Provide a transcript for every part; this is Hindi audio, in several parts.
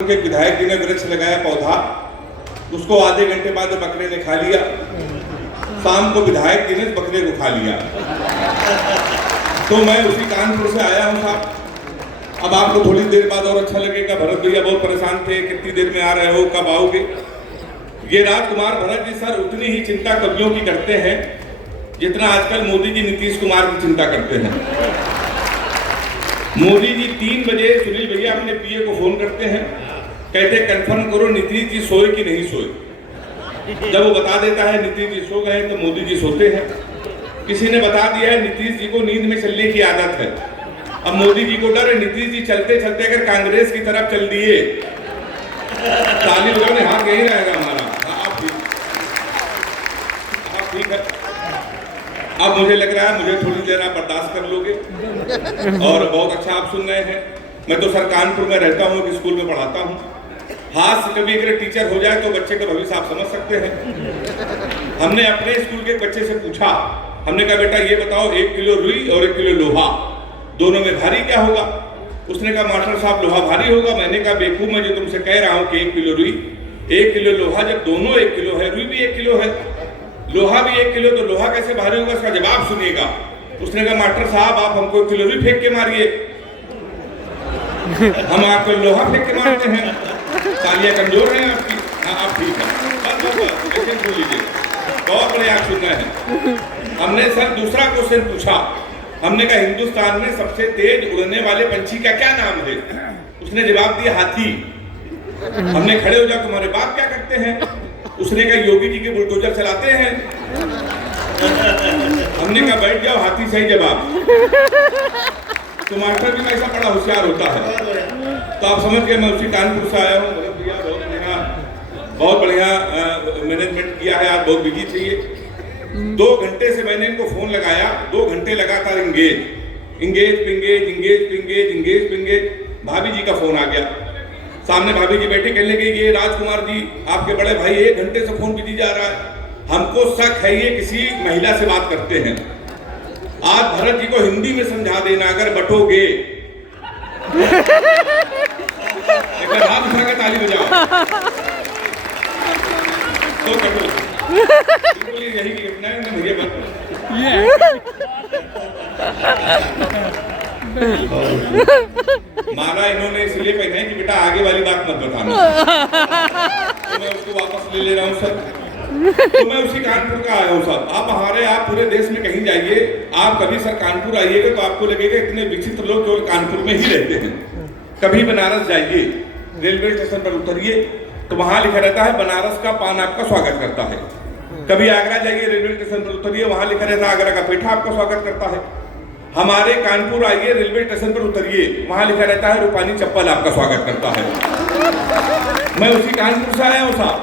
के विधायक जी ने वृक्ष लगाया पौधा, उसको आधे घंटे बाद बकरे ने खा लिया। शाम को विधायक जी ने बकरे को खा लिया। तो मैं उसी कानपुर से आया हूँ साहब। अब आपको थोड़ी देर बाद और अच्छा लगेगा, भरत भैया बहुत परेशान थे, कितनी देर में आ रहे हो, कब आओगे। ये राजकुमार भरत जी सर उतनी ही चिंता कवियों की करते हैं जितना आजकल मोदी जी नीतीश कुमार की चिंता करते हैं। मोदी जी 3 बजे सुनील भैया अपने पीए को फोन करते हैं, कहते कंफर्म करो नीतीश जी सोए कि नहीं सोए। जब वो बता देता है नीतीश जी सो गए तो मोदी जी सोते हैं। किसी ने बता दिया है नीतीश जी को नींद में चलने की आदत है। अब मोदी जी को डर है नीतीश जी चलते चलते अगर कांग्रेस की तरफ चल दिए, ताली बजाने हाथ यही रहेगा हमारा। आप ठीक है। अब मुझे लग रहा है मुझे थोड़ी देर आप बर्दाश्त कर लोगे और बहुत अच्छा आप सुन रहे हैं। मैं तो सर कानपुर में रहता हूँ, एक स्कूल में पढ़ाता हूँ। हाथ से कभी अगर टीचर हो जाए तो बच्चे का भविष्य आप समझ सकते हैं। हमने अपने स्कूल के बच्चे से पूछा, हमने कहा बेटा ये बताओ 1 किलो रुई और 1 किलो लोहा दोनों में भारी क्या होगा। उसने कहा मास्टर साहब लोहा भारी होगा। मैंने कहा बेवकूफ, मैं जो तुमसे कह रहा हूँ कि 1 किलो रुई 1 किलो लोहा, जब दोनों 1 किलो है, रुई भी 1 किलो है, लोहा भी 1 किलो, तो लोहा कैसे भारी होगा। उसका जवाब सुनिएगा। उसने कहा मास्टर साहब आप हमको 1 किलो रुई फेंक के मारिए, हम आपको लोहा फेंक के मारते हैं। तालियां कमजोर हैं आपकी। हाँ आप ठीक है, लेकिन बोल लीजिए बहुत बड़े आप सुन रहे हैं। हमने सर दूसरा क्वेश्चन पूछा, हमने कहा हिंदुस्तान में सबसे तेज उड़ने वाले पंछी का क्या नाम है। उसने जवाब दिया हाथी। हमने खड़े हो जाओ तुम्हारे बाप क्या करते हैं। उसने कहा योगी जी के बुलडोजर चलाते हैं। हमने कहा बैठ जाओ, हाथी सही जवाब। तो मास्टर भी ऐसा बड़ा होशियार होता है। तो आप समझ गए मैं उसी कानपुर से आया हूँ। बहुत बढ़िया मैनेजमेंट किया है, आज बहुत बिजी चाहिए। 2 घंटे से मैंने इनको फोन लगाया, 2 घंटे लगातार इंगेज। भाभी जी का फोन आ गया, सामने भाभी जी बैठी, कहने लगी ये राजकुमार जी आपके बड़े भाई 1 घंटे से फोन बिजी जा रहा है, हमको शक है ये किसी महिला से बात करते हैं। आज भरत जी को हिंदी में समझा देना अगर बटोगे। एक बार हाथ उठा के ताली बजाओ तो कटो। बिल्कुल यही भैया माला इन्होंने इसलिए पहना है कि बेटा आगे वाली बात मत बताना। तो मैं उसको वापस ले रहा हूँ सर। तो मैं उसी कानपुर का आया हूँ साहब। आप पूरे देश में कहीं जाइए, आप कभी सर कानपुर आइएगा तो आपको लगेगा इतने विचित्र लोग केवल कानपुर में ही रहते हैं। कभी बनारस जाइए, रेलवे स्टेशन पर उतरिए तो वहां लिखा रहता है बनारस का पान आपका स्वागत करता है। कभी आगरा जाइए, रेलवे स्टेशन पर उतरिए, वहां लिखा रहता है आगरा का पेठा आपका स्वागत करता है। हमारे कानपुर आइए, रेलवे स्टेशन पर उतरिए, वहां लिखा रहता है रूपानी चप्पल आपका स्वागत करता है। मैं उसी कानपुर से आया हूँ साहब।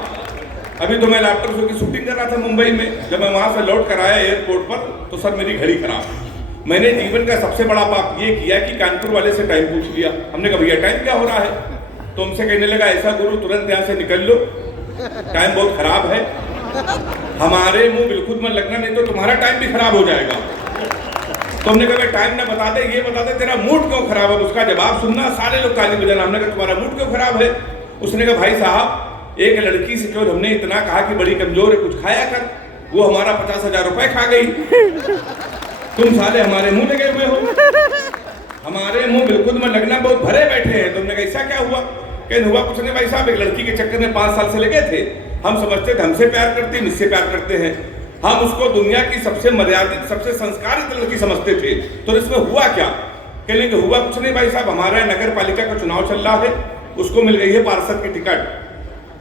अभी तो मैं लैपटॉप शो की शूटिंग कर रहा था मुंबई में। जब मैं वहां से लौट कर आया एयरपोर्ट पर तो सर मेरी घड़ी खराब। मैंने जीवन का सबसे बड़ा पाप ये किया कि कानपुर वाले से टाइम पूछ लिया। हमने कहा भैया टाइम क्या हो रहा है। तो हमसे कहने लगा ऐसा गुरु तुरंत यहाँ से निकल लो, टाइम बहुत खराब है। हमारे मुंह बिल्कुल मत लगना, नहीं तो तुम्हारा टाइम भी खराब हो जाएगा। तो हमने कहा टाइम ना बता दे, ये बता दे तेरा मूड क्यों खराब है। उसका जवाब सुनना, सारे लोग ताली बजाना। हमने कहा तुम्हारा मूड क्यों खराब है। उसने कहा भाई साहब एक लड़की से केवल हमने इतना कहा कि बड़ी कमजोर है, कुछ खाया कर, वो हमारा 50,000 रुपए खा गई। तुम साले हमारे मुंह लगे हुए हो, हमारे मुंह बिल्कुल में लगना बहुत भरे बैठे हैं। तुमने कहा ऐसा क्या हुआ। कहने हुआ कुछ नहीं भाई साहब, एक लड़की के चक्कर में 5 साल से लगे थे। हम समझते थे हमसे प्यार करते हैं, मुझसे प्यार करते हैं। हम उसको दुनिया की सबसे मर्यादित सबसे संस्कारित लड़की समझते थे। तो इसमें हुआ क्या। कहने के हुआ कुछ नहीं भाई साहब, हमारे नगर पालिका का चुनाव चल रहा है, उसको मिल गई है पार्षद की टिकट।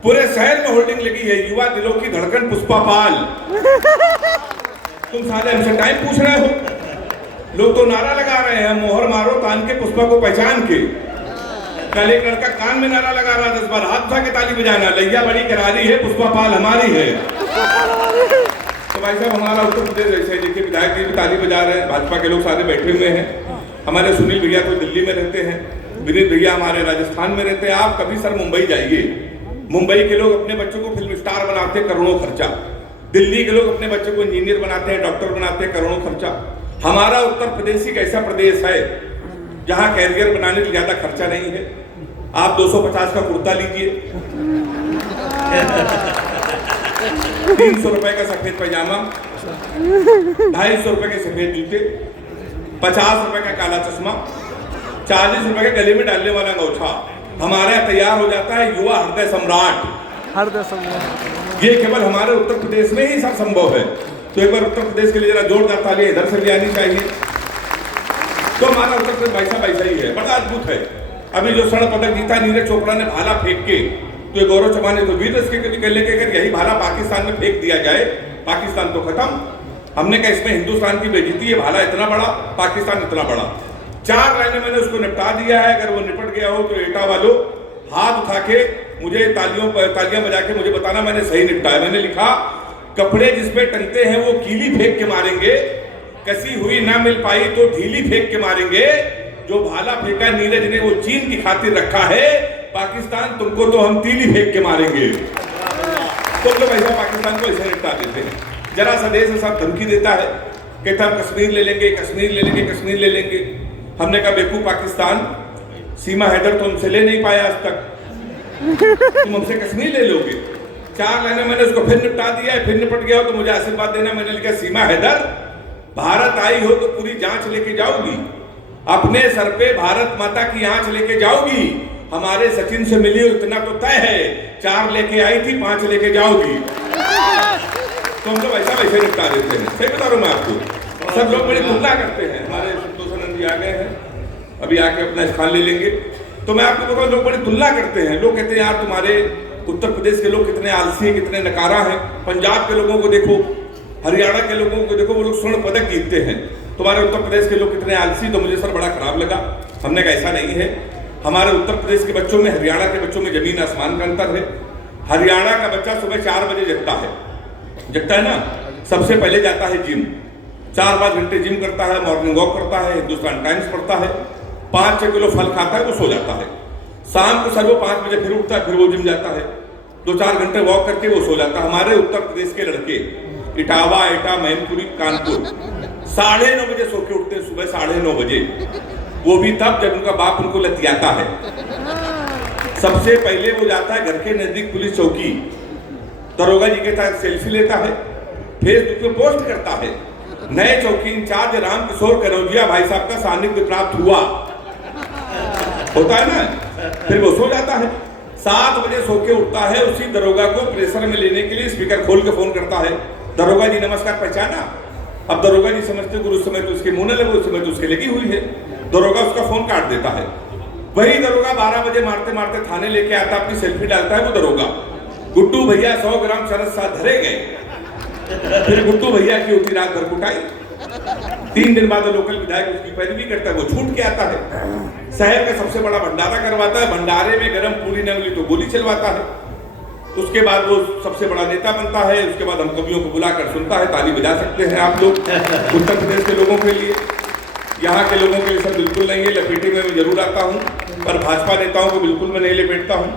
पूरे शहर में होर्डिंग लगी है युवा दिलों की धड़कन पुष्पा पाल। तुम सारे हमसे टाइम पूछ रहे हो। लोग तो नारा लगा रहे हैं मोहर मारो तान के पुष्पा को पहचान के। कल एक लड़का कान में नारा लगा रहा 10 बार, हाथ उठा के ताली बजाना, लैया बड़ी करारी है पुष्पा पाल हमारी है। तो भाई साहब हमारा उत्तर प्रदेश ऐसे है, देखिए विधायक जी भी ताली बजा रहे हैं, भाजपा के लोग सारे बैठे हुए हैं। हमारे सुनील भैया तो दिल्ली में रहते हैं, विनीत भैया हमारे राजस्थान में रहते हैं। आप कभी सर मुंबई जाइए, मुंबई के लोग अपने बच्चों को फिल्म स्टार बनाते हैं, करोड़ों खर्चा। दिल्ली के लोग अपने बच्चों को इंजीनियर बनाते हैं, डॉक्टर बनाते हैं, करोड़ों खर्चा। हमारा उत्तर प्रदेश एक ऐसा प्रदेश है जहां कैरियर बनाने में ज्यादा खर्चा नहीं है। आप 250 का कुर्ता लीजिए, 300 रुपए का सफेद पैजामा, 250 रुपए के सफेद जूते, 50 रुपए का काला चश्मा, 40 रुपए के गले में डालने वाला अंगूठा हमारे यहाँ तैयार हो जाता है युवा हृदय सम्राट। ये केवल हमारे उत्तर प्रदेश में ही सब संभव है। तो एक बार उत्तर प्रदेश के लिए जरा जोरदार तालियां इधर से भी आनी चाहिए। तो हमारा उत्तर प्रदेश वैसा ही है, बड़ा अद्भुत है। अभी जो स्वर्ण पदक जीता नीरज चोपड़ा ने भाला फेंक के, तो ये गौरव चौहान ने तो वीर रस के कभी कह लेके अगर यही भाला पाकिस्तान में फेंक दिया जाए, पाकिस्तान तो खत्म। हमने कहा इसमें हिंदुस्तान की बेइज्जती है, भाला इतना बड़ा, पाकिस्तान इतना बड़ा। 4 लाइनें मैंने उसको निपटा दिया है। अगर वो निपट गया हो तो एटा वालों हाथ उठा के मुझे तालियां बजा के मुझे बताना मैंने सही निपटाया। मैंने लिखा, कपड़े जिसपे टंगते हैं वो कीली फेंक के मारेंगे, कसी हुई ना मिल पाई तो ढीली फेंक के मारेंगे। जो भाला फेंका नीरज ने वो चीन की खातिर रखा है, पाकिस्तान तुमको तो हम तीली फेंक के मारेंगे। तो लोग ऐसा पाकिस्तान को ऐसे निपटा देते हैं। जरा सा देश साथ धमकी देता है, कहता हम कश्मीर ले लेंगे, कश्मीर ले लेंगे, कश्मीर ले लेंगे। हमने कहा बेवकूफ पाकिस्तान, सीमा हैदर तो हमसे ले नहीं पाया आज तक, तुम हमसे कश्मीर ले लोगे। 4 लाइनें मैंने उसको फिर निपटा दिया है। फिर निपट गया हो तो मुझे आशीर्वाद देना। मैंने लिखा, सीमा हैदर भारत आई हो तो पूरी जांच लेके जाओगी, अपने सर पे भारत माता की आंच लेके जाओगी। हमारे सचिन से मिली हो इतना तो तय है, 4 लेके आई थी, 5 लेके जाओगी। तो हम लोग वैसे निपटा देते हैं। सही बता रहा हूं मैं आपको। सब लोग बड़ी तुलना करते हैं। हमारे संतोषानंद जी आ गए हैं, अभी आके अपना स्थान ले लेंगे। तो मैं आपको बताऊं, लोग बड़ी तुलना करते हैं। लोग कहते हैं यार तुम्हारे उत्तर प्रदेश के लोग कितने आलसी हैं, कितने नकारा हैं। पंजाब के लोगों को देखो, हरियाणा के लोगों को देखो, वो लोग स्वर्ण पदक जीतते हैं। तुम्हारे उत्तर प्रदेश के लोग कितने आलसी। तो मुझे सर बड़ा खराब लगा। हमने कहा ऐसा नहीं है। हमारे उत्तर प्रदेश के बच्चों में हरियाणा के बच्चों में जमीन आसमान का अंतर है। हरियाणा का बच्चा सुबह 4 बजे जगता है ना, सबसे पहले जाता है जिम, 4-5 घंटे जिम करता है, मॉर्निंग वॉक करता है, हिंदुस्तान टाइम्स पढ़ता है, 5-6 किलो फल खाता है, वो सो जाता है। शाम को सर वो 5 बजे फिर उठता है, फिर वो जिम जाता है, 2-4 घंटे वॉक करके वो सो जाता है। हमारे उत्तर प्रदेश के लड़के इटावा, एटा, मैनपुरी, कानपुर 9:30 बजे सो के उठते हैं, सुबह 9:30 बजे। वो भी तब जब उनका बाप उनको लतियाता है। सबसे पहले वो जाता है घर के नजदीक पुलिस चौकी, दरोगा जी के साथ सेल्फी लेता है, फेसबुक पे पोस्ट करता है, नए चौकी इंचार्ज रामकिशोर कनौजिया भाई साहब का सानिध्य प्राप्त हुआ, होता है ना। फिर वो सो जाता है, 7 बजे सो के उठता है। उसी दरोगा को प्रेशर में लेने के लिए स्पीकर खोल के फोन करता है, दरोगा जी नमस्कार, पहचाना। अब दरोगा जी समझते गुरु, उस समय तो उसके मुंह न लगे, उस समय तो उसके लगी हुई है। दरोगा उसका फोन काट देता है। वही दरोगा 12 बजे मारते मारते थाने लेके आता, अपनी सेल्फी डालता है वो दरोगा। गुड्डू भैया 100 ग्राम चरस साथ धरे गए। फिर गुड्डू भैया की होती रात भर कुटाई। 3 दिन बाद लोकल विधायक उसकी पैरवी करता है, वो छूट के आता है। शहर का सबसे बड़ा भंडारा करवाता है, भंडारे में गर्म पूरी न मिली तो गोली चलवाता है। उसके बाद वो सबसे बड़ा नेता बनता है। उसके बाद हम कवियों को बुलाकर सुनता है। ताली बजा सकते हैं आप लोग। उत्तर प्रदेश के लोगों के लिए, यहाँ के लोगों के लिए सब बिल्कुल नहीं है। लपेटे में मैं जरूर आता हूँ, पर भाजपा नेताओं को बिल्कुल मैं नहीं लपेटता हूँ।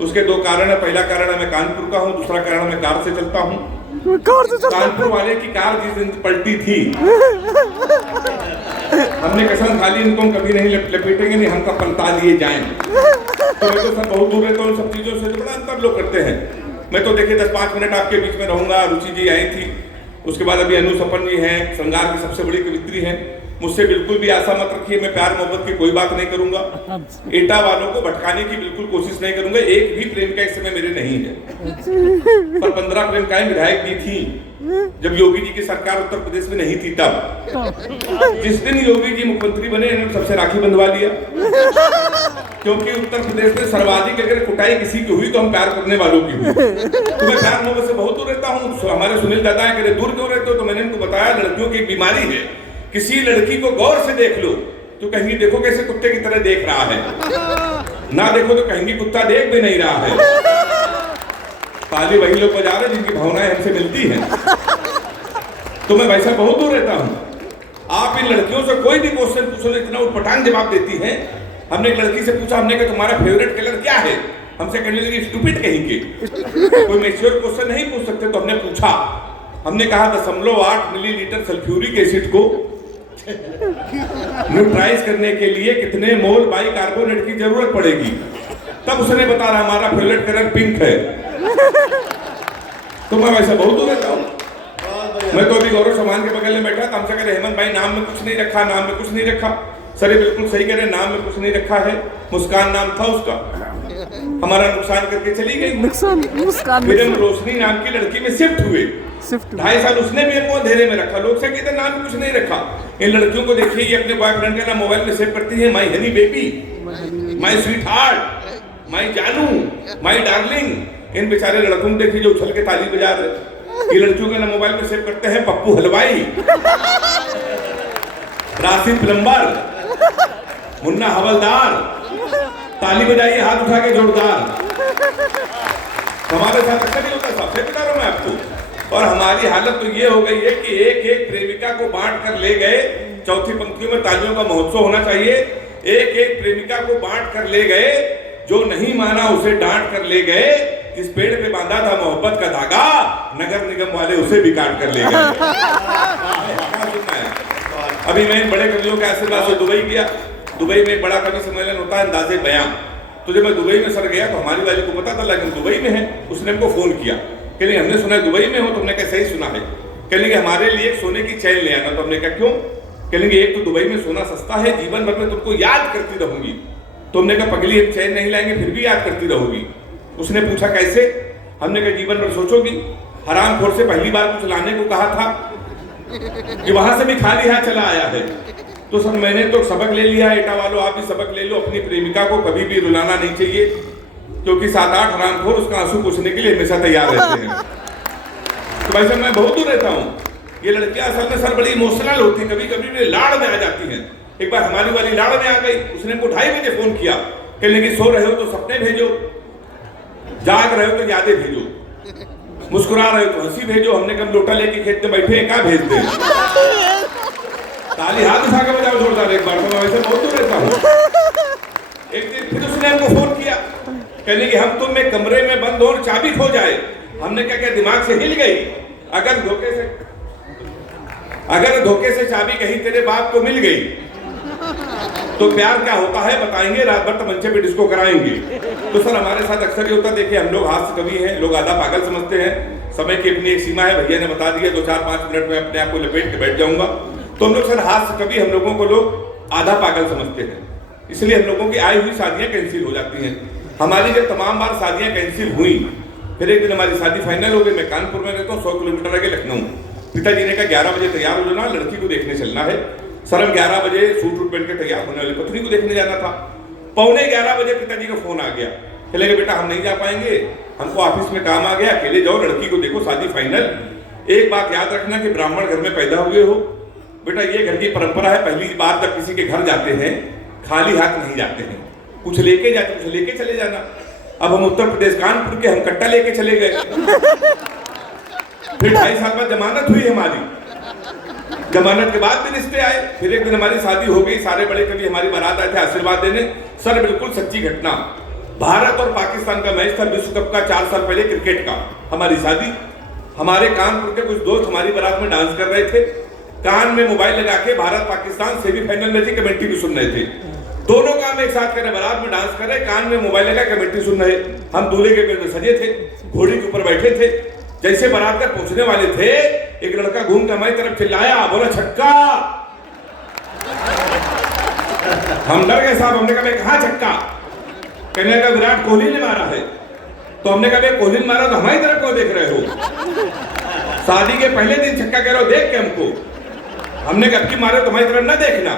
उसके 2 कारण है। पहला कारण है मैं कानपुर का हूँ, दूसरा कारण मैं कार से चलता हूँ। कानपुर वाले की कार जिस दिन पलटी थी, हमने कसम खा ली इनको हम कभी नहीं लपेटेंगे, नहीं हम कब पलटा लिए जाएं। तो मैं तो सब बहुत दूर रहता हूँ सब चीजों से, तो बड़ा अंतर लोग करते हैं। मैं तो देखिए 10-5 मिनट आपके बीच में रहूंगा। रुचि जी आई थी, उसके बाद अभी अनु सपन जी हैं, श्रृंगार की सबसे बड़ी कवित्री हैं। मुझसे बिल्कुल भी आशा मत रखिए, मैं प्यार मोहब्बत की कोई बात नहीं करूंगा। एटा वालों को भटकाने की बिल्कुल कोशिश नहीं करूंगा। एक भी प्रेमिका इस समय मेरे नहीं है, पर 15 प्रेमिकाएं विधायक दी थी जब योगी जी की सरकार उत्तर प्रदेश में नहीं थी। तब जिस दिन योगी जी मुख्यमंत्री बने, इन्होंने सबसे राखी बंधवा लिया। क्योंकि उत्तर प्रदेश में सर्वाधिक अगर कुटाई किसी की हुई तो हम प्यार करने वालों की हुई। तो मैं प्यार मोहब्बत से बहुत दूर रहता हूँ। हमारे सुनील दादा है, कहते दूर क्यों रहते हो? तो मैंने इनको बताया लड़कियों की एक बीमारी है, किसी लड़की को गौर से देख लो तो कहेंगी देखो कैसे कुत्ते की तरह देख रहा है, ना देखो तो कहेंगी कुत्ता देख भी नहीं रहा है। ताली वही लोग बजा रहे जिनकी भावनाएं हमसे मिलती हैं। तो मैं वैसा बहुत दूर रहता हूं। आप इन लड़कियों से कोई भी क्वेश्चन पूछो, इतना उटपटांग जवाब देती हैं। हमने एक लड़की से पूछा, हमने कहा तुम्हारा फेवरेट कलर क्या है? हमसे कहने लगी स्टूपिड कहेंगे, कोई मैच्योर क्वेश्चन नहीं पूछ सकते। तो हमने पूछा, हमने कहा 0.8 मिलीलीटर सल्फ्यूरिक एसिड को न्यूट्राइज करने के लिए कितने मोल बाइकार्बोनेट की जरूरत पड़ेगी। तब उसने बता रहा हमारा फेवरेट कलर पिंक है। तो मैं वैसे बहुत दूर रहता हूँ। मैं तो अभी गौरव सामान के बगल में बैठा था, हमसे कह रहे हेमंत भाई नाम में कुछ नहीं रखा, नाम में कुछ नहीं रखा। सर ये बिल्कुल सही कह रहे, नाम में कुछ नहीं रखा है। मुस्कान नाम था उसका, हमारा नुकसान करके चली गई। मुस्कान फिर हम रोशनी नाम की लड़की में शिफ्ट हुए। 2.5 साल उसने भी हमको अंधेरे में रखा। लोग से कहते नाम में कुछ नहीं रखा। इन लड़कियों को देखिए, ये अपने बॉयफ्रेंड का नाम मोबाइल में सेव करती है, my honey baby, my sweetheart, my जानू, माई डार्लिंग। इन बेचारे लड़कों को देखिए जो उछल के ताली बजा रहे। ये लड़कियों का नाम मोबाइल में सेव करते हैं पप्पू हलवाई, राशिद प्लम्बर, मुन्ना हवलदार। ताली बजाइए हाथ उठा के जोरदार। हमारे साथ अच्छा नहीं होता, सबसे बता रहा हूं मैं आपको। और हमारी हालत तो ये हो गई है कि एक एक प्रेमिका को बांट कर ले गए। चौथी पंक्तियों में तालियों का महोत्सव होना चाहिए। एक एक प्रेमिका को बांट कर ले गए, जो नहीं माना उसे डांट कर ले गए। इस पेड़ पे बांधा था मोहब्बत का धागा, नगर निगम वाले उसे भी काट कर ले गए। अभी मैं इन बड़े कवियों के आशीर्वाद से दुबई गया। दुबई में एक बड़ा कवि सम्मेलन होता है अंदाजे बयां। तो जब मैं दुबई में सर गया तो हमारी वाली को पता था लेकिन दुबई में है। उसने हमको फोन किया, कह लेंगे हमने सुना है दुबई में हो। तो हमने कहा सही सुना है। कह लेंगे हमारे लिए एक सोने की चैन ले आना। तो हमने कहा क्यों? कह लेंगे एक तो दुबई में सोना सस्ता है, जीवन भर में तुमको याद करती रहूंगी। तो हमने कहा पगली हम चैन नहीं लाएंगे फिर भी याद करती रहोगी। उसने पूछा कैसे? हमने कहा जीवन भर सोचोगी। हरामखोर से पहली बार कुछ लाने को कहा था कि वहां से भी खाली हाथ चला आया है। तो सर मैंने तो सबक ले लिया है। एटा वालों आप भी सबक ले लो, अपनी प्रेमिका को कभी भी रुलाना नहीं चाहिए, क्योंकि 7-8 हरामखोर उसका आंसू पूछने के लिए हमेशा तैयार रहते हैं। तो भाई साहब मैं बहुत दूर रहता हूँ। ये लड़कियां असल में सर बड़ी इमोशनल होती हैं, कभी कभी लाड़ में आ जाती हैं। एक बार हमारी वाली लाड़ में आ गई। उसने हमको 2:30 बजे फोन किया, कहने लगी सो रहे हो तो सपने भेजो, जाग रहे हो तो यादें भेजो, मुस्कुरा रहे हो तो हंसी भेजो। हमने कब लोटा लेके खेत में बैठे क्या भेज दे। ताली हाथ उठा के बजाओ जोरदार एक बार। तो मैं वैसे बहुत दूर रहता हूँ। एक दिन फिर उसने हमको फोन किया, कहने कि हम तुम में कमरे में बंद हो और चाबी खो जाए। हमने क्या दिमाग से हिल गई? अगर धोखे से चाबी कहीं तेरे बाप को मिल गई तो प्यार क्या होता है बताएंगे, रात भर तमंचे पे डिस्को कराएंगे। तो सर हमारे साथ अक्सर ये होता, देखिए हम लोग हास्य कवि हैं, लोग आधा पागल समझते हैं। समय की अपनी एक सीमा है, भैया ने बता दिया। 2-4-5 मिनट में अपने आप को लपेट के बैठ जाऊंगा। तो हम लोग सर हास्य कवि, हम लोगों को लोग आधा पागल समझते हैं, इसलिए हम लोगों की आई हुई शादियां कैंसिल हो जाती हैं। हमारी जब तमाम बार शादियां कैंसिल हुई, फिर एक दिन हमारी शादी फाइनल हो गई। मैं कानपुर में रहता हूँ, 100 किलोमीटर आगे लखनऊ। पिताजी ने कहा 11 बजे तैयार हो जाना, लड़की को देखने चलना है। सर हम 11 बजे सूट वूट पहन के तैयार होने वाली पत्नी को देखने जाना था। 11:15 बजे पिताजी का फोन आ गया, कहले बेटा हम नहीं जा पाएंगे, हमको ऑफिस में काम आ गया, अकेले जाओ लड़की को देखो, शादी फाइनल। एक बात याद रखना कि ब्राह्मण घर में पैदा हुए हो बेटा, ये घर की परंपरा है। पहली बार जब किसी के घर जाते हैं खाली हाथ नहीं जाते हैं, कुछ लेके जाते, कुछ लेके चले जाना। अब हम उत्तर प्रदेश कानपुर के, हम कट्टा लेके चले गए। फिर 2.5 साल बाद जमानत हुई हमारी। जमानत के बाद भी रिश्ते आए। फिर एक दिन हमारी शादी हो गई, सारे बड़े कवि हमारी बारात आए थे आशीर्वाद देने। सर बिल्कुल सच्ची घटना, भारत और पाकिस्तान का मैच था विश्व कप का 4 साल पहले क्रिकेट का। हमारी शादी, हमारे कानपुर के कुछ दोस्त हमारी बारात में डांस कर रहे थे, कान में मोबाइल लगा के भारत पाकिस्तान सेमीफाइनल में थी, कमेंट्री भी सुन रहे थे। दोनों काम एक साथ करे, बारात में डांस कर रहे, कान में मोबाइल लगा कमेंट्री सुन रहे। हम दूल्हे के पेड़ में सजे थे, घोड़ी के ऊपर बैठे थे। जैसे बारात तक पहुंचने वाले थे, एक लड़का घूम कर हमारी तरफ चिल्लाया, बोला छक्का। हम डर गए साहब। हमने कहा कहां छक्का? कहने लगा विराट कोहली ने मारा है। तो हमने कहा कोहली ने मारा तो हमारी तरफ क्यों देख रहे हो? शादी के पहले दिन छक्का कह रहे हो देख के हमको। हमने कहा कि मारे तो हमारी तरफ न देखना।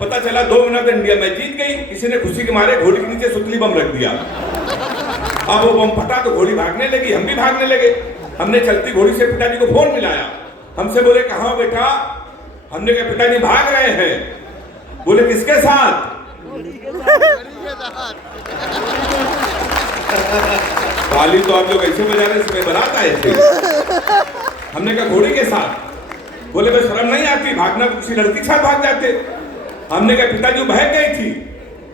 पता चला 2 मिनट इंडिया मैच जीत गई। किसी ने खुशी के मारे घोड़ी के नीचे सुतली बम रख दिया। अब वो बम फटा तो घोड़ी भागने लगी, हम भी भागने लगे। हमने चलती घोड़ी से पिताजी को फोन मिलाया। हमसे बोले कहाँ हो बेटा? हमने कहा पिताजी भाग रहे हैं। बोले किसके साथ? ताली तो आप लोग ऐसे बजा रहे थे, बारात आए थे। हमने कहा घोड़ी के साथ। बोले बस शर्म नहीं आती, भागना तो किसी लड़की के साथ भाग जाते। हमने कहा पिताजी बहक गई थी।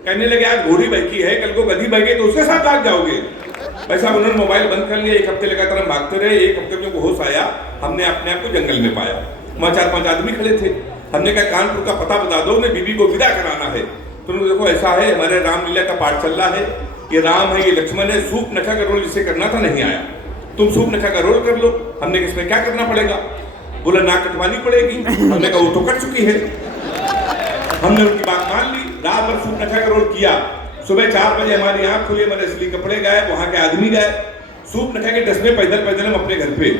कहने लगे आज घोड़ी बहकी है, कल को गधी बह गई तो उसके साथ भाग जाओगे। वैसा उन्होंने मोबाइल बंद कर लिया। 1 हफ्ते लगातार हम भागते रहे। 1 हफ्ते में होश आया, हमने अपने आप को जंगल में पाया। वहां 4-5 आदमी खड़े थे। हमने कहा कानपुर का पता बता दो, उन्हें बीबी को विदा कराना है। तो उन्होंने देखो ऐसा है, हमारे रामलीला का पाठ चल रहा है, ये राम है ये लक्ष्मण है, सूप नखा का रोल जिसे करना था नहीं आया, तुम सूप नखा का रोल कर लो। हमने कहा इसमें क्या करना पड़ेगा? बोला नाक कटवानी पड़ेगी। हमने कहा वो तो कट चुकी है। हमने उनकी बात मान ली, रात भर सूप नखा का रोल किया। सुबह 4 बजे हमारी आंख खुली, हमारे असली कपड़े गए, वहां के आदमी गए, सूप नखा के डस में पैदल पैदल हम अपने घर पे।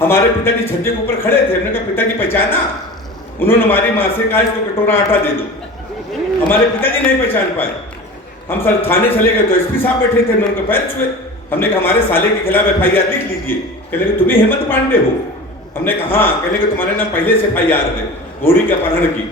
हमारे पिताजी छज्जे के ऊपर खड़े थे, हमने कहा पिताजी पहचाना? उन्होंने हमारी माँ से कहा इसको कटोरा आटा दे दो। हमारे पिताजी नहीं पहचान पाए। हम सर थाने चले गए तो एसपी साहब बैठे थे, उन्होंने पैर छुए। हमने कहा हमारे साले के खिलाफ FIR लिख लीजिए। कहने लगे तुम ही हेमंत पांडे हो? हमने कहा हाँ। कहने लगे तुम्हारे नाम पहले से FIR है, घोड़ी के अपहरण की।